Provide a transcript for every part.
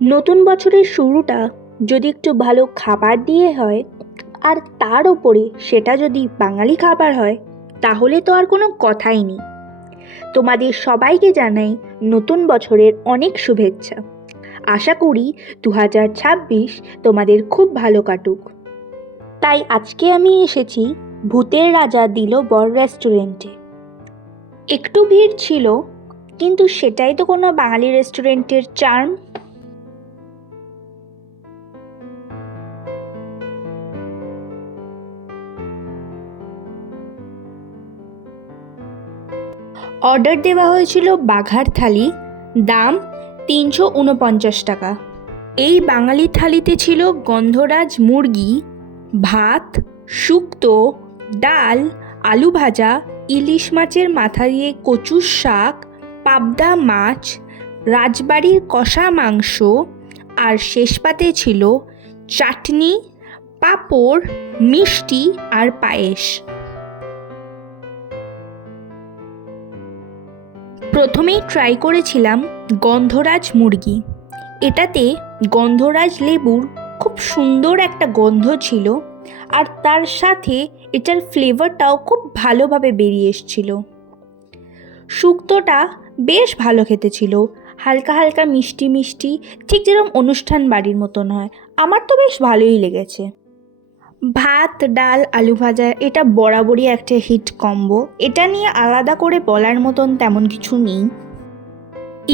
নতুন বছরের শুরুটা যদি একটু ভালো খাবার দিয়ে হয়, আর তার ওপরে সেটা যদি বাঙালি খাবার হয়, তাহলে তো আর কোনো কথাই নেই। তোমাদের সবাইকে জানাই নতুন বছরের অনেক শুভেচ্ছা। আশা করি 2026 তোমাদের খুব ভালো কাটুক। তাই আজকে আমি এসেছি ভূতের রাজা দিল বর রেস্টুরেন্টে। একটু ভিড় ছিল, কিন্তু সেটাই তো কোনো বাঙালি রেস্টুরেন্টের চার্ম। অর্ডার দেওয়া হয়েছিল বাঘার থালি, দাম 349 টাকা। এই বাঙালি থালিতে ছিল গন্ধরাজ মুরগি, ভাত, শুক্তো, ডাল, আলু ভাজা, ইলিশ মাছের মাথা দিয়ে কচুর শাক, পাবদা মাছ, রাজবাড়ির কষা মাংস, আর শেষ পাতে ছিল চাটনি, পাঁপড়, মিষ্টি আর পায়েস। প্রথমেই ট্রাই করেছিলাম গন্ধরাজ মুরগি। এটাতে গন্ধরাজ লেবুর খুব সুন্দর একটা গন্ধ ছিল, আর তার সাথে এটার ফ্লেভারটাও খুব ভালোভাবে বেরিয়ে এসেছিল। শুক্তোটা বেশ ভালো খেতে ছিল, হালকা হালকা মিষ্টি মিষ্টি, ঠিক যেরকম অনুষ্ঠান বাড়ির মতন হয়। আমার তো বেশ ভালোই লেগেছে। ভাত, ডাল, আলু ভাজা এটা বরাবরই একটা হিট কম্বো। এটা নিয়ে আলাদা করে বলার মতন তেমন কিছু নেই।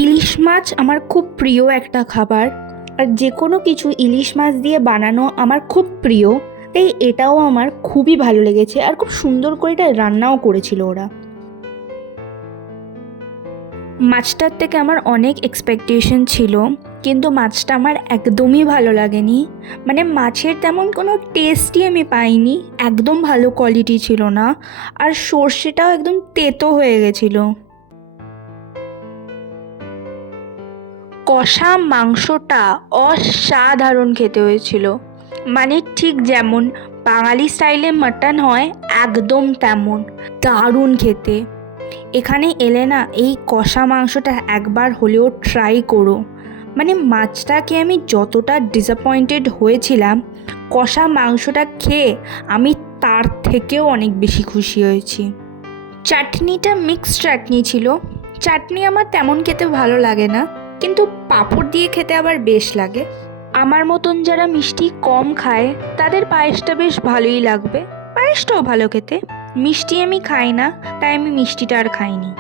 ইলিশ মাছ আমার খুব প্রিয় একটা খাবার, আর যে কোনো কিছু ইলিশ মাছ দিয়ে বানানো আমার খুব প্রিয়, তাই এটাও আমার খুবই ভালো লেগেছে, আর খুব সুন্দর করে এটা রান্নাও করেছিল ওরা। মাছটার থেকে আমার অনেক এক্সপেকটেশন ছিল, কিন্তু মাছটা আমার একদমই ভালো লাগেনি। মানে মাছের তেমন কোনো টেস্টই আমি পাইনি, একদম ভালো কোয়ালিটি ছিল না, আর সর্ষেটাও একদম তেতো হয়ে গেছিলো। কষা মাংসটা অসাধারণ খেতে হয়েছিল, মানে ঠিক যেমন বাঙালি স্টাইলে মাটন হয় একদম তেমন দারুণ খেতে। এখানে এলে না এই কষা মাংসটা একবার হলেও ট্রাই করো। মানে মাছটাকে আমি যতটা ডিসঅ্যাপয়েন্টেড হয়েছিলাম, কষা মাংসটা খেয়ে আমি তার থেকেও অনেক বেশি খুশি হয়েছি। চাটনিটা মিক্সড চাটনি ছিল। চাটনি আমার তেমন খেতে ভালো লাগে না, কিন্তু পাঁপড় দিয়ে খেতে আবার বেশ লাগে। আমার মতন যারা মিষ্টি কম খায় তাদের পায়েসটা বেশ ভালোই লাগবে। পায়েসটাও ভালো খেতে, মিষ্টি আমি খাই না, তাই আমি মিষ্টিটা আর খাইনি।